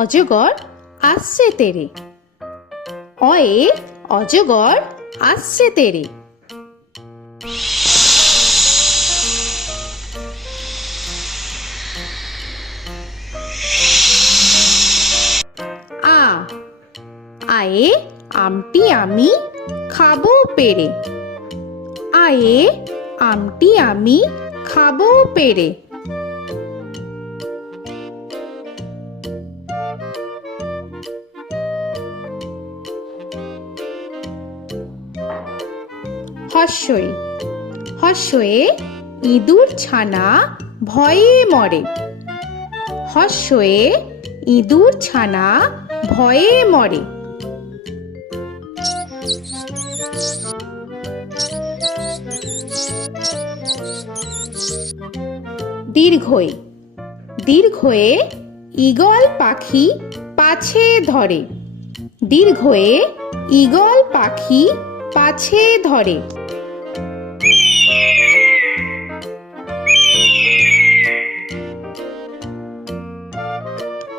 অজগর আসছে তেরে। অয়ে অজগর আসছে তেরে। আ আয়ে আমটি আমি খাবো পেরে। আয়ে আমটি আমি খাবো পেরে। হর্ষই হর্ষয়ে ইঁদুর ছানা ভয়ে মরে। হর্ষয়ে ইঁদুর ছানা ভয়ে মরে। দীর্ঘই দীর্ঘয়ে ঈগল পাখি পাছে ধরে। দীর্ঘয়ে ঈগল পাখি পাছে ধরে।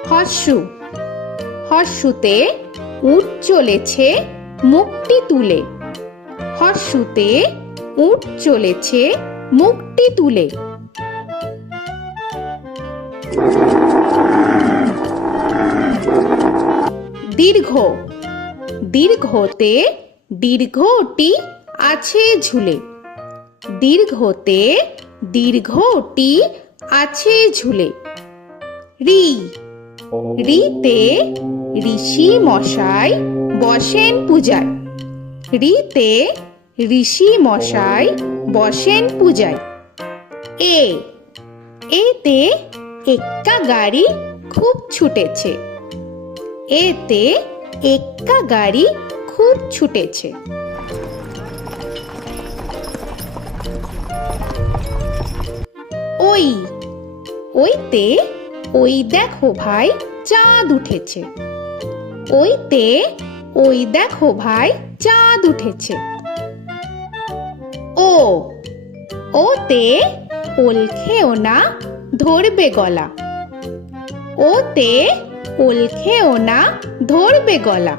হর্ষু হর্ষুতে উট চলেছে মুখটি তুলে। হর্ষুতে উট চলেছে মুখটি তুলে। দীর্ঘ দীর্ঘতে দীর্ঘটি আছে ঝুলে। দীর্ঘতে দীর্ঘটি আছে ঝুলে। রি রিতে ঋষি মশাই বসেন পূজায়। রিতে ঋষি মশাই বসেন পূজায়। এ এতে এক্কা গাড়ি খুব ছুটেছে। এতে এক্কা গাড়ি খুব ছুটেছে। ওই ওইতে ওই দেখো ভাই চাঁদ উঠেছে। ওইতে ওই দেখো ভাই চাঁদ উঠেছে। ও ওতে ওল খেও না ধরবে গলা। ওতে ওল খেও না ধরবে গলা।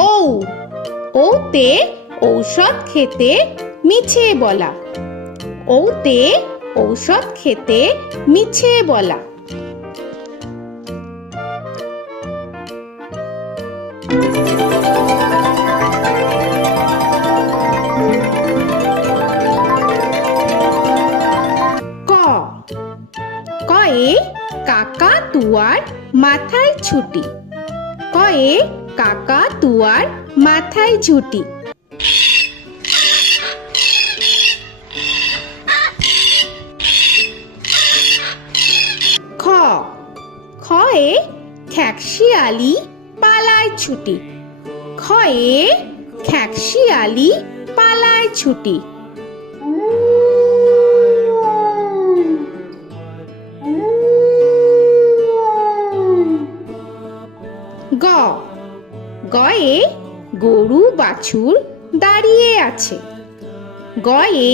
ঔ ওতে ঔষধ খেতে মিছে বলা। ওতে ঔষধ খেতে মিছে বলা। ক কয়ে কাকা তুয়ার মাথায় ছুটি। কয়ে কাকা তুয়ার মাথায় ঝুটি। খ খয়ে খ্যাকশিয়ালি পালায় ছুটি। খয়ে খ্যাকশিয়ালি পালায় ছুটি। গ গয়ে গরু বাছুর দাঁড়িয়ে আছে। গয়ে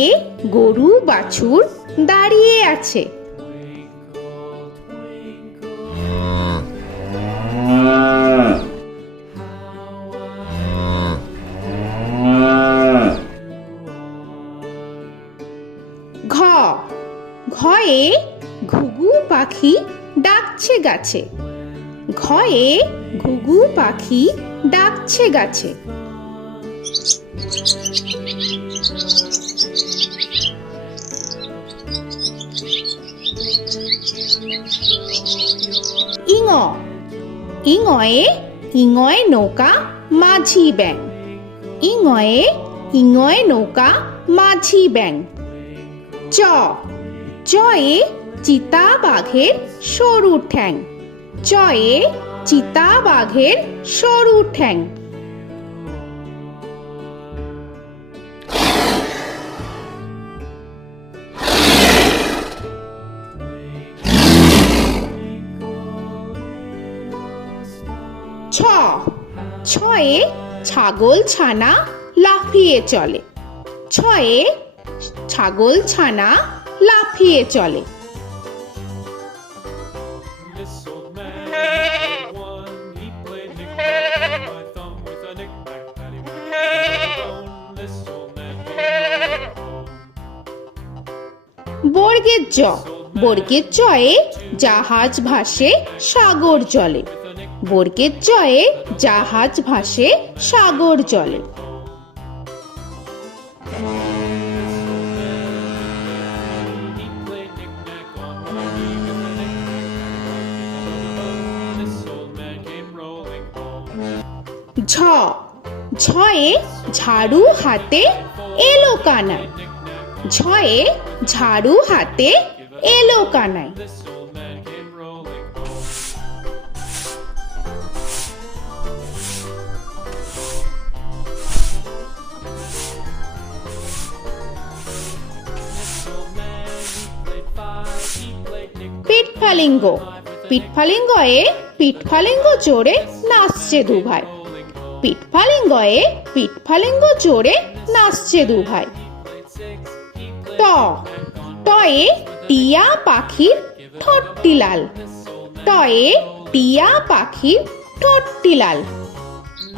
গরু বাছুর দাঁড়িয়ে আছে। ঘ ঘয়ে ঘুঘু পাখি ডাকছে গাছে। ঘয়ে ঘুঘু পাখি ডাকছে গাছে। ইঙ ইঙয়ে ইঙয়ে নৌকা মাঝি ব্যাং। ইঙয়ে ইঙয়ে নৌকা মাঝি ব্যাং। চ চয়ে চিতা বাঘের সরু ঠ্যাং। চয়ে চিতা বাঘের সরু ঠ্যাং। ছ ছয়ে ছাগল ছানা লাফিয়ে চলে। ছয়ে ছাগল ছানা লাফিয়ে চলে। This old man had one. He played knick-knack on my thumb with a knick-knack, paddywhack, bone. This old man came home. বর্গের জ, বর্গের জয়ে জাহাজ ভাসে সাগর জলে। বর্গের জয়ে জাহাজ ভাসে সাগর জলে। He played knick-knack on my knee with a knick-knack, this old man came rolling home. ঝ, ঝয়ে ঝাড়ু হাতে এলো কানাই। ঝয়ে ঝাড়ু হাতে এলো Kanai. This old man came rolling home. This old man, he played five. He played knick-knack. পিঠফালিঙ্গ, পিঠফালিঙ্গয়ে পিঠফালিঙ্গ জোরে নাচছে দুভাই। পিঠফালিঙ্গয়ে পিঠফালিঙ্গ জোরে নাচছে দুভাই। ট, টয়ে টিয়া পাখির ঠোঁটটি লাল। টয়ে টিয়া পাখির ঠোঁটটি লাল।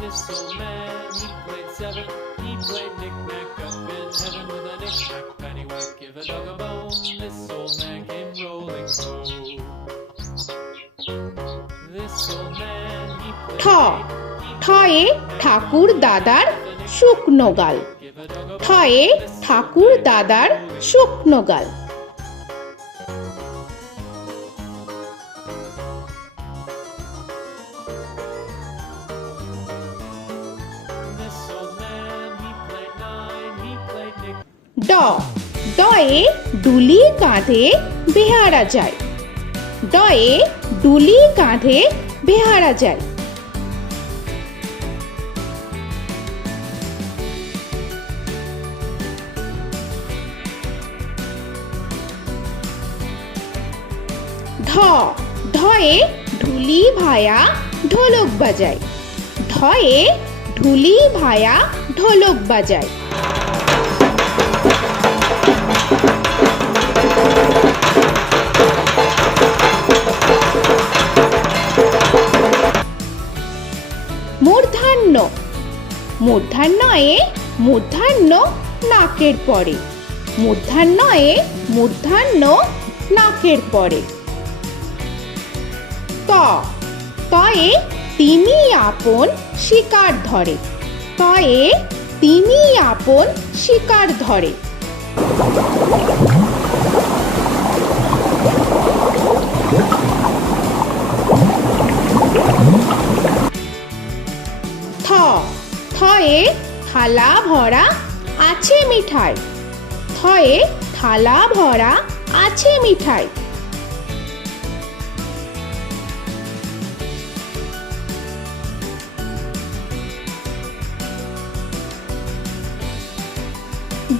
This old man, he played seven. He played knick-knack up in heaven with a knick-knack, paddywhack, give a dog a bone. This old man came rolling home. This old man, he ঠ, played ঠয়ে ঠাকুর দাদার শুকনো গাল। give a dog a ঠয়ে ঠাকুর দাদার শুকনো গাল। This old man, he played nine. He played knick. ড, ডয়ে ডুলি কাঁধে বেহারা যায়। ডয়ে ডুলি কাঁধে বেহারা যায়। ঢ, ঢয়ে ঢুলি ভায়া ঢোলক বাজায়। ঢয়ে ঢুলি ভায়া ঢোলক বাজায়। মূর্ধন্য, মূর্ধন্যয়ে মূর্ধন্য নাকের পরে। মূর্ধন্যয়ে মূর্ধন্য নাকের পরে। ত, তয়ে তিনি আপন শিকার ধরে। তয়ে তিনি আপন শিকার ধরে। থ, থয়ে থালা ভরা আছে মিঠাই। থয়ে থালা ভরা আছে মিঠাই।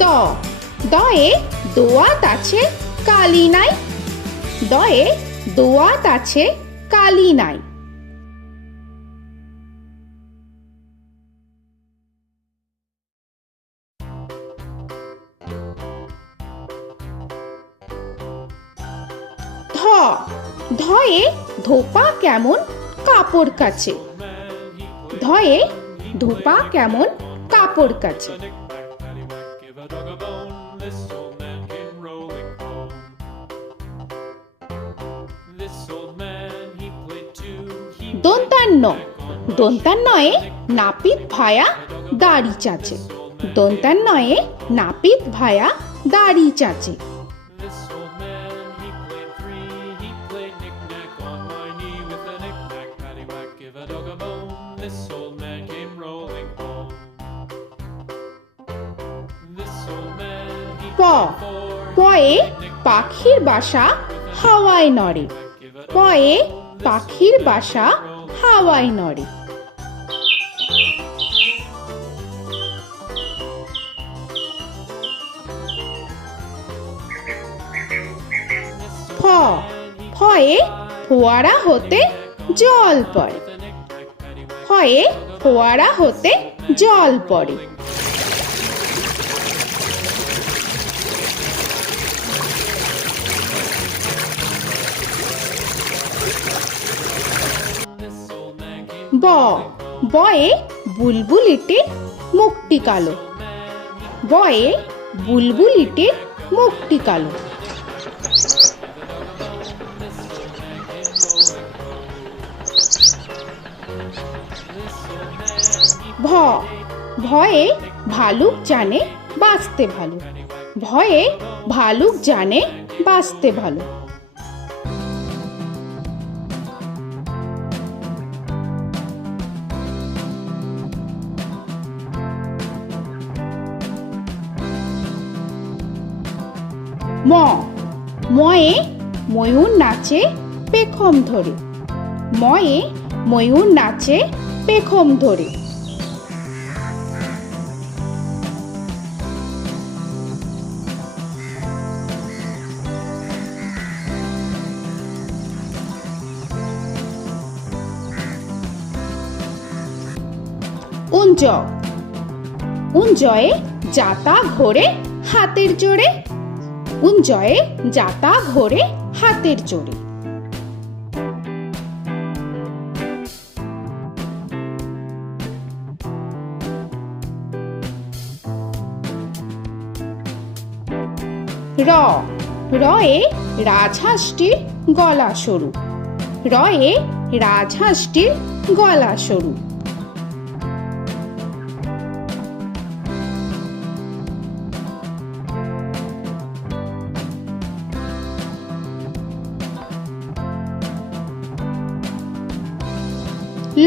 দ, দয়ে দোয়াত আছে কালি নাই। দয়ে দোয়াত আছে কালি নাই। ধ, ধয়ে ধোপা কেমন কাপড় কাচে। ধয়ে ধোপা কেমন কাপড় কাচে। Knick-knack, paddywhack, give a dog a bone. This old man came rolling home. This old man, he played two. He দন্তান্ন, দন্তান্নয়ে নাপিত ভায়া দাড়ি চাচে। দন্তান্নয়ে নাপিত ভায়া দাড়ি চাচে। This old man, he played three. He played knick-knack on my knee with a knick-knack, paddywhack, give a dog a bone. This old man came rolling home. This old man, he প, played four. পয়ে পাখির বাসা হাওয়ায় নড়ে। পয়ে পাখির বাসা হাওয়ায় নড়ে। ফ, ফয়ে ফোয়ারা হতে জল পড়ে। ফয়ে ফোয়ারা হতে জল পড়ে। ব বয়ে বুলবুলিটির মুখটি কালো বয়ে বুলবুলিটির মুখটি কালো ভ ভয়ে ভালুক জানে বাঁচতে ভালো ভয়ে ভালুক জানে বাঁচতে ভালো ম ময়ে ময়ূর নাচে পেখম ধরে ময়ে ময়ূর নাচে পেখম ধরে উঞ্জ উঞ্জয়ে যাতা ঘোরে হাতের জোরে উঞ্জয়ে যাতা ঘোরে হাতের জোরে র রয়ে রাজহাঁসটির গলা সরু রয়ে রাজহাঁসটির গলা সরু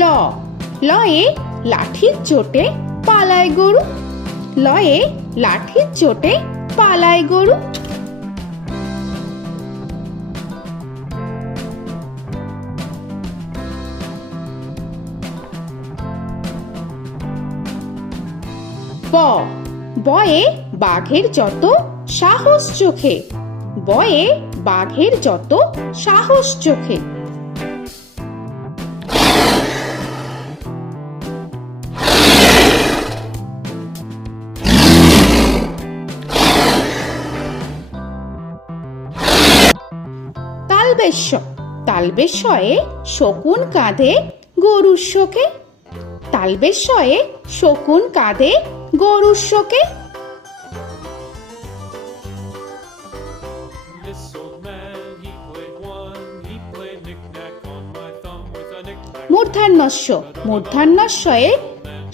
ল লয়ে লাঠির চোটে পালায় গরু লয়ে লাঠির চোটে পালায় গরু ব বয়ে বাঘের যত সাহস চোখে বয়ে বাঘের যত সাহস চোখে তালবেশ্য তালবেশ্যয়ে শকুন কাঁধে গরুর শোকে তালবেশ্যয়ে শকুন কাঁধে গরুর শোকে This old man, he played one. He played knick-knack on my thumb with a knick-knack. মূর্ধন্যস্য মূর্ধন্যস্যয়ে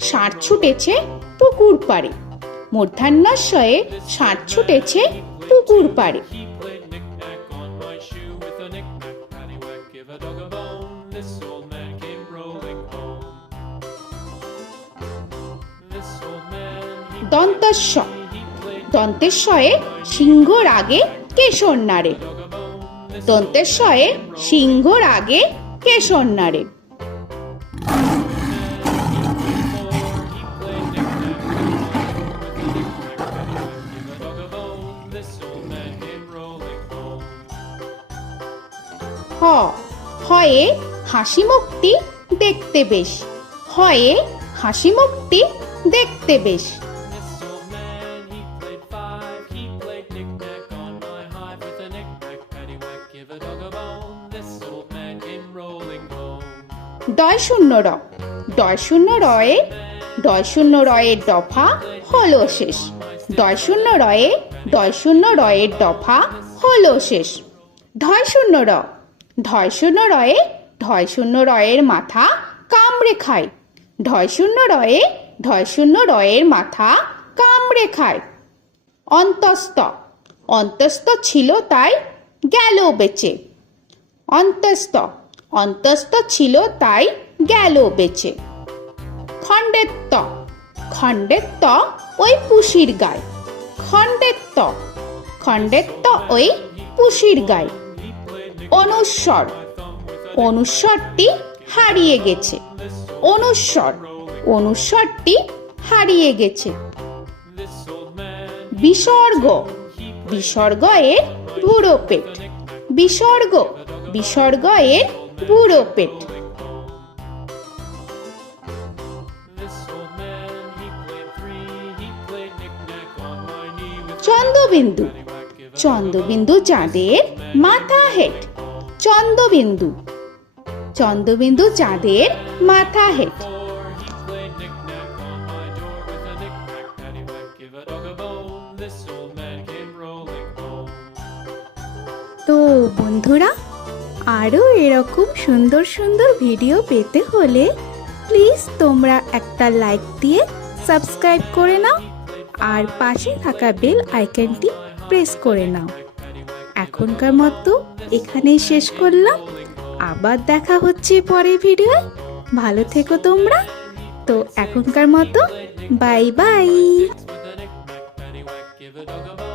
ষাঁড় ছুটেছে পুকুর পাড়ে মূর্ধন্যস্যয়ে ষাঁড় ছুটেছে পুকুর পাড়ে He played knick-knack on my shoe with a knick-knack, paddywhack, give a dog a bone. This old man came rolling home. This old man, he দন্তস্য played দন্তেশ্বয়ে সিংহর আগে কেশর নাড়ে dog a bone. This দন্তেশ্বয়ে সিংহর আগে কেশর নাড়ে he played knick-knack on my with a knick-knack, paddywhack, give a dog a bone. This old man came rolling home. হ হয়ে হাসি মুখটি দেখতে বেশ হয়ে হাসি মুখটি দেখতে বেশ This old man, he played five. He played knick-knack on my hive with a knick-knack, paddywhack, give a dog a bone. This old man came rolling home. ডয় শূন্য র ডয় শূন্য রয়ে ডয় শূন্য রয়ের দফা হলো শেষ ডয় শূন্য রয়ে ডয় শূন্য রয়ের দফা হলো শেষ ঢয় শূন্য র ঢয় শূন্য রয়ে ঢয় শূন্য রয়ের মাথা কামড়ে খায় ঢয় শূন্য রয়ে ঢয় শূন্য রয়ের মাথা কামড়ে খায় অন্তস্থ অন্তস্থ ছিল তাই গেল বেঁচে অন্তস্থ অন্তস্থ ছিল তাই গেল বেঁচে খণ্ডেত্ব খণ্ডেত্ব ওই পুষির গায় খণ্ডেত্ব খণ্ডেত্ব ওই পুষির গায় অনুস্বর অনুস্বরটি হারিয়ে গেছে অনুস্বর অনুস্বরটি হারিয়ে গেছে This old man, বিসর্গ বিসর্গ এর বুড়ো পেট বিসর্গ বিসর্গ এর বুড়ো পেট this old man, he played three. He played knick-knack on my knee with Chandrabindu paddywhack, give a Chandrabindu চাঁদের মাথা হেট চন্দ্রবিন্দু চন্দ্রবিন্দু চাঁদের মাথা হেঁট। তো বন্ধুরা, আরও এরকম সুন্দর সুন্দর ভিডিও পেতে হলে প্লিজ তোমরা একটা লাইক দিয়ে সাবস্ক্রাইব করে নাও আর পাশে থাকা বেল আইকনটি প্রেস করে নাও। এখনকার মতো এখানেই শেষ করলাম, আবার দেখা হচ্ছে পরের ভিডিও। ভালো থেকো তোমরা। তো এখনকার মতো bye bye. Give a dog a bone.